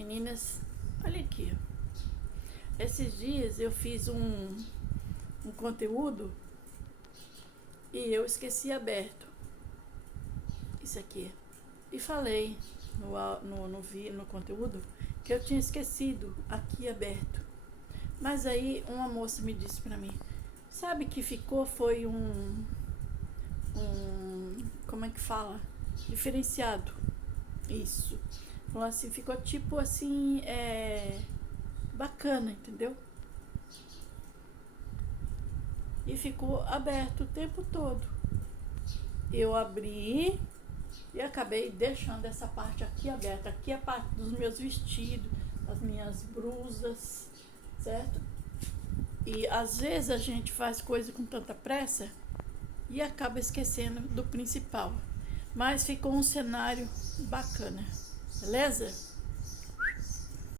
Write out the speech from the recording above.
Meninas, olha aqui. Esses dias eu fiz um conteúdo e eu esqueci aberto. Isso aqui. E falei no conteúdo que eu tinha esquecido aqui aberto. Mas aí uma moça me disse pra mim, sabe que ficou foi como é que fala? Diferenciado. Isso. Falou assim, ficou tipo assim, bacana, entendeu? E ficou aberto o tempo todo. Eu abri e acabei deixando essa parte aqui aberta. Aqui é a parte dos meus vestidos, das minhas blusas, certo? E às vezes a gente faz coisa com tanta pressa e acaba esquecendo do principal. Mas ficou um cenário bacana, beleza?